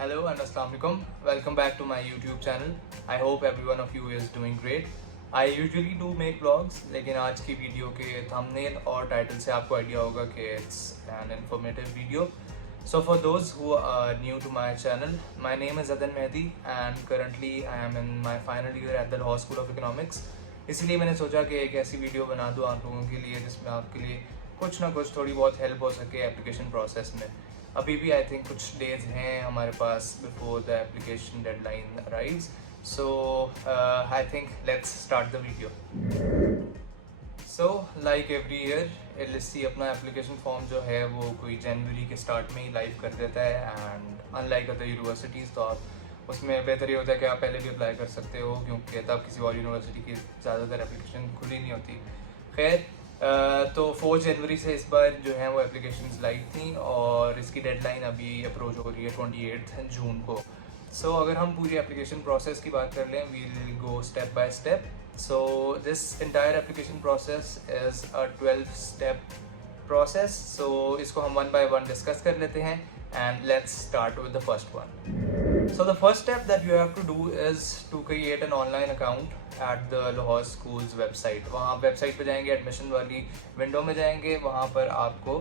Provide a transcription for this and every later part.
Hello and Assalamualaikum. Welcome back to my YouTube channel. I hope every one of you is doing great. I usually do make vlogs, लेकिन आज की video के thumbnail और title से आपको idea होगा कि it's an informative video. So for those who are new to my channel, my name is Adan Mehdi and currently I am in my final year at the Lahore School of Economics. इसलिए मैंने सोचा कि एक ऐसी video बना दूँ आप लोगों के लिए जिसमें आपके लिए कुछ ना कुछ थोड़ी बहुत हेल्प हो सके एप्लीकेशन प्रोसेस में. अभी भी आई थिंक कुछ डेज हैं हमारे पास before the application deadline arrives. So I think let's start the video. So like every year LSC अपना एप्लीकेशन फॉर्म जो है वो कोई जनवरी के स्टार्ट में ही लाइव कर देता है. एंड अनलाइक अदर यूनिवर्सिटीज़ तो आप उसमें बेहतर ये होता है कि आप पहले भी अप्लाई कर सकते हो क्योंकि तब किसी और यूनिवर्सिटी की ज़्यादातर एप्लीकेशन खुली नहीं होती. खैर तो 4 जनवरी से इस बार जो है वो एप्लीकेशंस लाइव थी और इसकी डेडलाइन अभी अप्रोच हो रही है 28 जून को. सो अगर हम पूरी एप्लीकेशन प्रोसेस की बात कर लें, we will go step by step. So this entire application process is a 12 step process. So इसको हम वन बाय वन डिस्कस कर लेते हैं and let's start with the first one. So the first step that you have to do is to create an online account at the Lahore School's website. वहाँ website पे जाएंगे, admission वाली window में जाएंगे, वहाँ पर आपको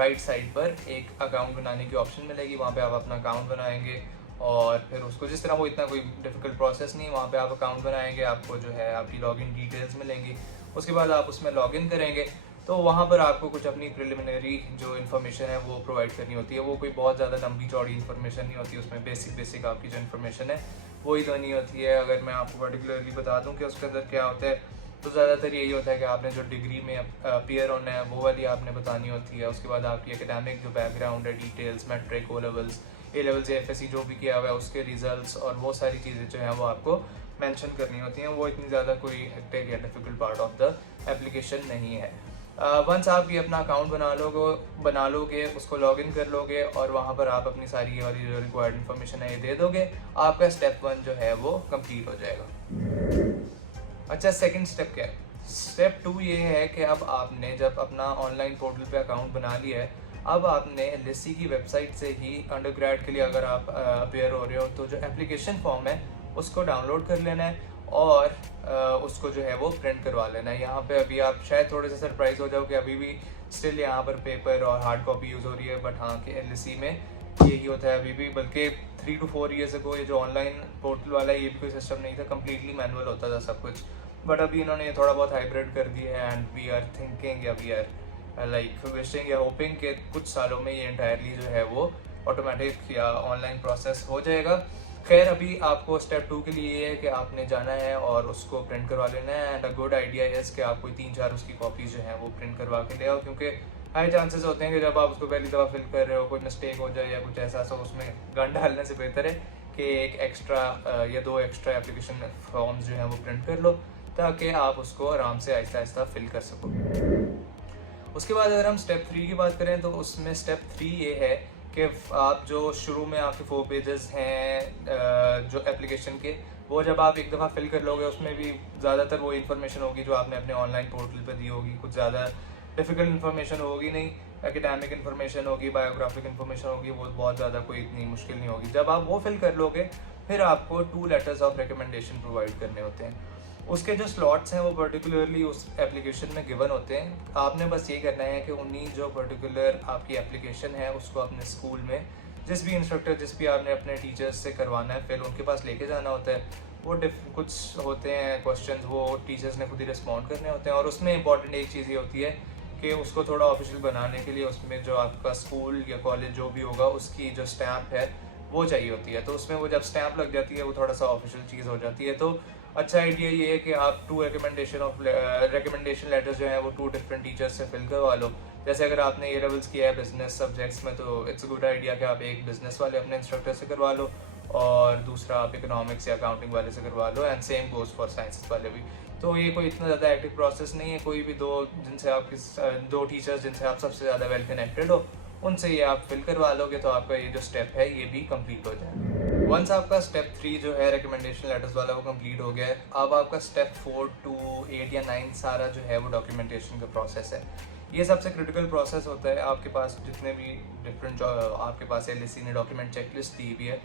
राइट साइड पर एक अकाउंट बनाने की ऑप्शन मिलेगी. वहाँ पे आप अपना अकाउंट बनाएंगे और फिर उसको जिस तरह वो इतना कोई डिफ़िकल्ट प्रोसेस नहीं, वहाँ पे आप अकाउंट बनाएंगे, आपको जो है आपकी लॉगिन डिटेल्स मिलेंगी. उसके बाद आप उसमें लॉगिन करेंगे तो वहाँ पर आपको कुछ अपनी प्रिलिमिनरी जो इन्फॉर्मेशन है वो प्रोवाइड करनी होती है. वो कोई बहुत ज़्यादा लंबी चौड़ी इन्फॉर्मेशन नहीं होती, उसमें बेसिक आपकी जो इन्फॉर्मेशन है वही देनी होती है. अगर मैं आपको पर्टिकुलरली बता दूँ कि उसके अंदर क्या होता है तो ज़्यादातर यही होता है कि आपने जो डिग्री में अपीयर होना है वो वाली आपने बतानी होती है. उसके बाद आपकी एकेडमिक जो बैकग्राउंड है, details, matric, O levels, A levels, F जो भी किया हुआ है उसके रिजल्ट्स और वो सारी चीज़ें जो हैं वो आपको मेंशन करनी होती हैं. वो इतनी ज़्यादा कोई हेक्टिक या difficult part of the application नहीं है. वंस आप ये अपना अकाउंट बना लोगे, उसको लॉगिन कर लोगे और वहाँ पर आप अपनी सारी ये वाली जो रिक्वायर्ड इन्फॉर्मेशन है ये दे दोगे, आपका स्टेप 1 जो है वो कंप्लीट हो जाएगा. अच्छा, सेकंड स्टेप क्या है? स्टेप 2 ये है कि अब आपने जब अपना ऑनलाइन पोर्टल पे अकाउंट बना लिया है, अब आपने एलएससी की वेबसाइट से ही अंडरग्रेड के लिए अगर आप अपेयर हो रहे हो तो जो एप्लीकेशन फॉर्म है उसको डाउनलोड कर लेना है और उसको जो है वो प्रिंट करवा लेना है. यहाँ पे अभी आप शायद थोड़े से सरप्राइज हो जाओ कि अभी भी स्टिल यहाँ पर पेपर और हार्ड कॉपी यूज़ हो रही है. बट हाँ कि एलएससी में यही होता है अभी भी, बल्कि 3 to 4 ईयर्स अगो ये जो ऑनलाइन पोर्टल वाला है ये भी कोई सिस्टम नहीं था, कम्प्लीटली मैनुअल होता था सब कुछ. बट अभी इन्होंने ये थोड़ा बहुत हाइब्रिड कर दिया है एंड वी आर थिंकिंग या वी आर लाइक विशिंग या होपिंग कि कुछ सालों में ये एंटायरली जो है वो ऑटोमेटिक या ऑनलाइन प्रोसेस हो जाएगा. खैर अभी आपको स्टेप 2 के लिए ये है कि आपने जाना है और उसको प्रिंट करवा लेना है. And a good idea is कि आप कोई 3-4 उसकी कॉपीज़ जो हैं वो प्रिंट करवा के ले आओ, क्योंकि हाई चांसेस होते हैं कि जब आप उसको पहली दफ़ा फिल कर रहे हो कोई मिस्टेक हो जाए या कुछ ऐसा. सो उसमें गन डालने से बेहतर है कि एक एक्स्ट्रा या 2 एक्स्ट्रा एप्लीकेशन फॉर्म्स जो हैं वो प्रिंट कर लो ताकि आप उसको आराम से आहिस्ता आहिस्ता फिल कर सको. उसके बाद अगर हम स्टेप 3 की बात करें तो उसमें स्टेप 3 ये है कि आप जो शुरू में आपके 4 पेजेस हैं जो एप्लीकेशन के, वो जब आप एक दफ़ा फिल कर लोगे उसमें भी ज़्यादातर वो इन्फॉर्मेशन होगी जो आपने अपने ऑनलाइन पोर्टल पर दी होगी. कुछ ज़्यादा डिफ़िकल्ट इन्फॉर्मेशन होगी नहीं, एकेडमिक इन्फॉर्मेशन होगी, बायोग्राफिक इन्फॉर्मेशन होगी, वो बहुत ज़्यादा कोई इतनी मुश्किल नहीं होगी. जब आप वो फिल कर लोगे फिर आपको 2 लेटर्स ऑफ रिकमेंडेशन प्रोवाइड करने होते हैं. उसके जो स्लॉट्स हैं वो पर्टिकुलरली उस एप्लीकेशन में गिवन होते हैं. आपने बस ये करना है कि उन्हीं जो पर्टिकुलर आपकी एप्लीकेशन है उसको अपने स्कूल में जिस भी इंस्ट्रक्टर जिस भी आपने अपने टीचर्स से करवाना है फिर उनके पास लेके जाना होता है. वो कुछ होते हैं क्वेश्चंस वो टीचर्स ने खुद ही रिस्पॉन्ड करने होते हैं और उसमें इंपॉर्टेंट एक चीज़ ये होती है कि उसको थोड़ा ऑफिशियल बनाने के लिए उसमें जो आपका स्कूल या कॉलेज जो भी होगा उसकी जो स्टैम्प है वो चाहिए होती है. तो उसमें वो जब स्टैम्प लग जाती है वो थोड़ा सा ऑफिशियल चीज़ हो जाती है. तो अच्छा आइडिया ये है कि आप 2 रिकमेंडेशन लेटर्स जो हैं वो 2 डिफरेंट टीचर्स से फिल करवा लो. जैसे अगर आपने ए लेवल्स किया है बिजनेस सब्जेक्ट्स में तो इट्स अ गुड आइडिया कि आप एक बिजनेस वाले अपने इंस्ट्रक्टर से करवा लो और दूसरा आप इकोनॉमिक्स या अकाउंटिंग वाले से करवा लो. And same goes for sciences वाले भी. तो ये कोई इतना ज़्यादा एक्टिव प्रोसेस नहीं है. कोई भी 2 टीचर्स जिनसे आप सबसे ज़्यादा वेल कनेक्टेड हो उनसे ये आप फिल करवा लोगे तो आपका ये जो स्टेप है ये भी कंप्लीट हो जाएगा. वंस आपका स्टेप 3 जो है रिकमेंडेशन लेटर्स वाला वो कंप्लीट हो गया है, अब आपका स्टेप 4 to 8 या 9 सारा जो है वो डॉक्यूमेंटेशन का प्रोसेस है. ये सबसे क्रिटिकल प्रोसेस होता है। आपके पास जितने भी डिफरेंट आपके पास LSE ने डॉक्यूमेंट चेकलिस्ट दी हुई है,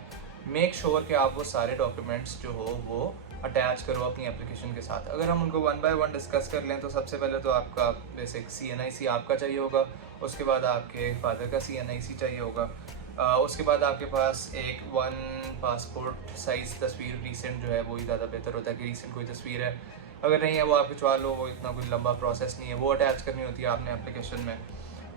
मेक श्योर कि आप वो सारे डॉक्यूमेंट्स जो हो वो अटैच करो अपनी एप्लीकेशन के साथ। अगर हम उनको वन बाय वन डिस्कस कर लें तो सबसे पहले तो आपका बेसिक CNIC आपका चाहिए होगा, उसके बाद आपके फादर का CNIC चाहिए होगा, उसके बाद आपके पास एक वन पासपोर्ट साइज़ तस्वीर रिसेंट जो है वही ज़्यादा बेहतर होता है कि रिसेंट कोई तस्वीर है, अगर नहीं है वो आप खिंचवा लो, वो इतना कोई लंबा प्रोसेस नहीं है, वो अटैच करनी होती है आपने एप्लीकेशन में।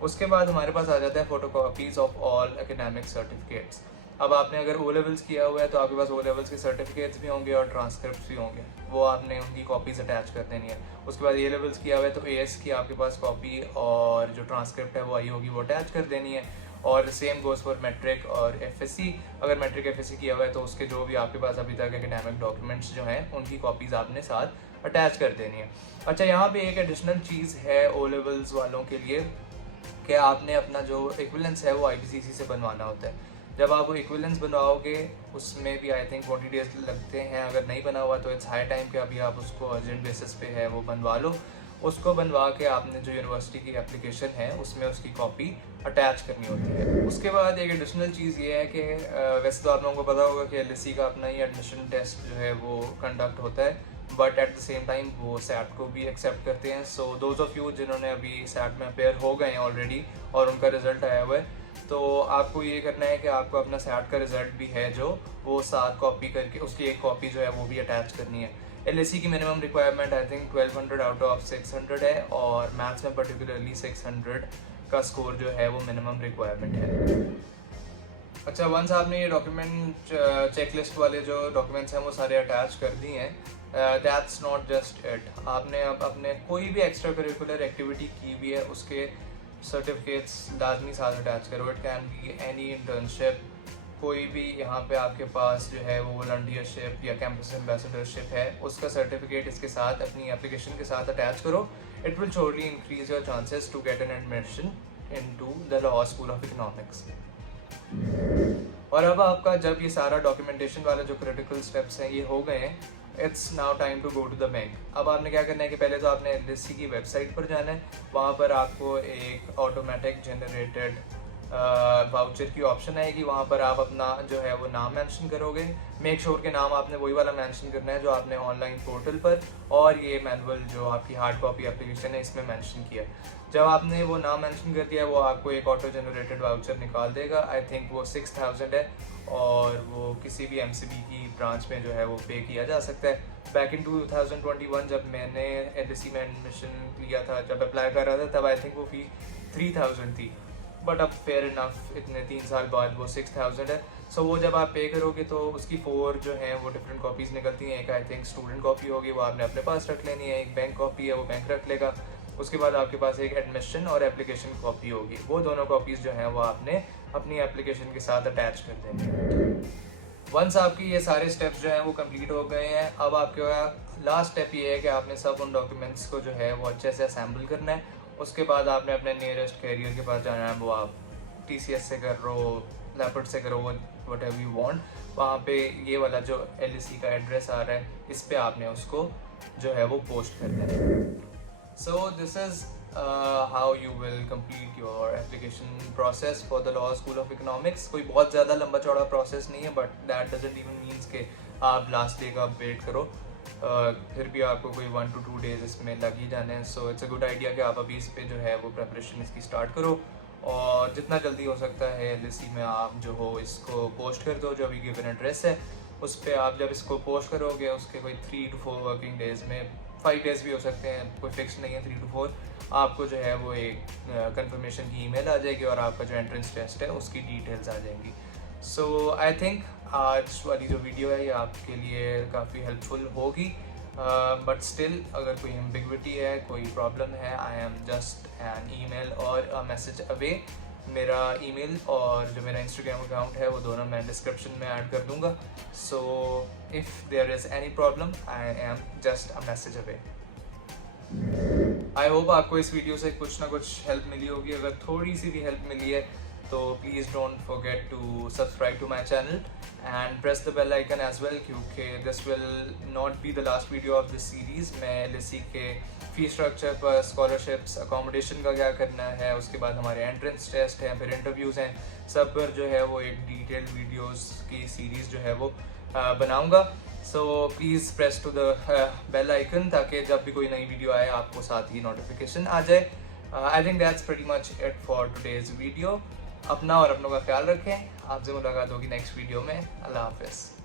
उसके बाद हमारे पास आ जाता है photocopies of all academic certificates. अब आपने अगर O लेवल्स किया हुआ है तो आपके पास O लेवल्स के सर्टिफिकेट्स भी होंगे और ट्रांसक्रिप्ट भी होंगे, वो आपने उनकी कॉपीज़ अटैच कर देनी है। उसके बाद A लेवल्स किया हुआ है तो AS की आपके पास कॉपी और जो ट्रांसक्रिप्ट है वो आई होगी, वो अटैच कर देनी है। और सेम गोज़ फॉर मैट्रिक और FSC। अगर मैट्रिक FSC किया हुआ है तो उसके जो भी आपके पास अभी तक एकेडमिक डॉक्यूमेंट्स जो हैं उनकी कॉपीज़ आपने साथ अटैच कर देनी है। अच्छा, यहाँ पे एक एडिशनल चीज़ है O लेवल्स वालों के लिए कि आपने अपना जो इक्विवेलेंस है वो IPCC से बनवाना होता है। जब आप वो इक्विवेलेंस बनवाओगे उसमें भी आई थिंक 40 डेज लगते हैं, अगर नहीं बना हुआ तो इट्स हाई टाइम कि अभी आप उसको अर्जेंट बेसिस पे है वो बनवा लो। उसको बनवा के आपने जो यूनिवर्सिटी की एप्लीकेशन है उसमें उसकी कॉपी अटैच करनी होती है। उसके बाद एक एडिशनल चीज़ ये है कि वैसे तो आप लोगों को पता होगा कि LSE का अपना ही एडमिशन टेस्ट जो है वो कंडक्ट होता है, but at the same time वो SAT को भी एक्सेप्ट करते हैं। सो दोज ऑफ यू जिन्होंने अभी SAT में अपेयर हो गए हैं ऑलरेडी और उनका रिजल्ट आया हुआ है, तो आपको ये करना है कि आपको अपना SAT का रिजल्ट भी है जो वो साथ कॉपी करके उसकी एक कॉपी जो है वो भी अटैच करनी है। LSE की minimum requirement I think 1200 out of 600 है और मैथ्स में पर्टिकुलरली 600 का स्कोर जो है वो मिनिमम रिक्वायरमेंट है। अच्छा, वंस आपने ये डॉक्यूमेंट चेकलिस्ट वाले जो डॉक्यूमेंट्स हैं वो सारे अटैच कर दिए हैं, दैट्स नॉट जस्ट इट। आपने अब अपने कोई भी एक्स्ट्रा करिकुलर एक्टिविटी की हुई है उसके सर्टिफिकेट्स लाजमी साथ अटैच करो। It can be any internship, कोई भी यहाँ पे आपके पास जो है वो वॉलंटियरशिप या कैंपस एम्बेसडरशिप है उसका सर्टिफिकेट इसके साथ अपनी एप्लीकेशन के साथ अटैच करो। It will surely increase your chances to get an admission into the law school of economics. और अब आपका जब ये सारा डॉक्यूमेंटेशन वाले जो क्रिटिकल स्टेप्स हैं ये हो गए हैं, it's now time to go to the bank. अब आपने क्या करना है कि पहले तो आपने LSE की वेबसाइट पर जाना है, वहाँ पर आपको एक ऑटोमेटिक जनरेटेड वाउचर की ऑप्शन आएगी, वहाँ पर आप अपना जो है वो नाम मेंशन करोगे। मेक श्योर के नाम आपने वही वाला मेंशन करना है जो आपने ऑनलाइन पोर्टल पर और ये मैनुअल जो आपकी हार्ड कॉपी एप्लीकेशन है इसमें मेंशन किया। जब आपने वो नाम मेंशन कर दिया वो आपको एक ऑटो जनरेटेड वाउचर निकाल देगा। आई थिंक वो 6000 है और वो किसी भी MCB की ब्रांच में जो है वो पे किया जा सकता है। बैक इन 2021 जब मैंने LSE में एडमिशन लिया था, जब अप्लाई कर रहा था, तब आई थिंक वो फी 3000 थी, बट अब फेयर इनफ इतने 3 साल बाद वो 6000 है। सो वो जब आप पे करोगे तो उसकी 4 जो हैं वो डिफरेंट कॉपीज़ निकलती हैं। एक आई थिंक स्टूडेंट कॉपी होगी, वो आपने अपने पास रख लेनी है। एक बैंक कॉपी है, वो बैंक रख लेगा। उसके बाद आपके पास एक एडमिशन और एप्लीकेशन कॉपी होगी, वो दोनों कॉपीज़ जो हैं वो आपने अपनी एप्लीकेशन के साथ अटैच कर देनी है। वंस आपकी ये सारे स्टेप्स जो हैं वो कंप्लीट हो गए हैं, अब आपके लास्ट स्टेप ये है कि आपने सब उन डॉक्यूमेंट्स को जो है वो अच्छे से असेंबल करना है। उसके बाद आपने अपने नियरेस्ट कैरियर के पास जाना है, वो आप TCS से करो, लेपर्ड से करो, वट एवर यू वांट। वहाँ पे ये वाला जो LSE का एड्रेस आ रहा है इस पे आपने उसको जो है वो पोस्ट कर देना है। So this is how you will complete your application process for the law school of economics. कोई बहुत ज़्यादा लंबा चौड़ा प्रोसेस नहीं है, but that doesn't even means के आप लास्ट डे का वेट करो, फिर भी आपको कोई 1 to 2 डेज इसमें लग ही जाने हैं। So it's a good idea कि आप अभी इस पे जो है वो प्रेपरेशन इसकी स्टार्ट करो और जितना जल्दी हो सकता है LSE में आप जो हो इसको पोस्ट कर दो। जो अभी गिवन एड्रेस है उस पर आप जब इसको पोस्ट करोगे उसके कोई 3 to 4 वर्किंग डेज में, 5 डेज भी हो सकते हैं, कोई फिक्स नहीं है, 3 to 4 आपको जो है वो एक कंफर्मेशन की ईमेल आ जाएगी और आपका जो एंट्रेंस टेस्ट है उसकी डिटेल्स आ जाएंगी। सो आई थिंक आज वाली जो वीडियो है ये आपके लिए काफ़ी हेल्पफुल होगी, बट स्टिल अगर कोई एम्बिग्विटी है, कोई प्रॉब्लम है, आई एम जस्ट एन ईमेल और अ मैसेज अवे। मेरा ईमेल और जो मेरा इंस्टाग्राम अकाउंट है वो दोनों मैं डिस्क्रिप्शन में ऐड कर दूंगा। So if there is any problem I am just a message away. I hope आपको इस वीडियो से कुछ ना कुछ हेल्प मिली होगी। अगर थोड़ी सी भी हेल्प मिली है तो please don't forget to subscribe to my channel and press the bell icon as well, क्योंकि this will not be the last video of this series. मैं LSE के फ़ी स्ट्रक्चर पर, स्कॉलरशिप्स, अकोमोडेशन का क्या करना है, उसके बाद हमारे एंट्रेंस टेस्ट हैं, फिर इंटरव्यूज़ हैं, सब पर जो है वो एक डिटेल्ड वीडियोस की सीरीज़ जो है वो बनाऊंगा। So please press to the bell icon ताकि जब भी कोई नई वीडियो आए आपको साथ ही नोटिफिकेशन आ जाए। I think that's pretty much it for today's video. अपना और अपनों का ख्याल रखें। आपसे मुलाकात होगी नेक्स्ट वीडियो में। अल्लाह हाफिज़।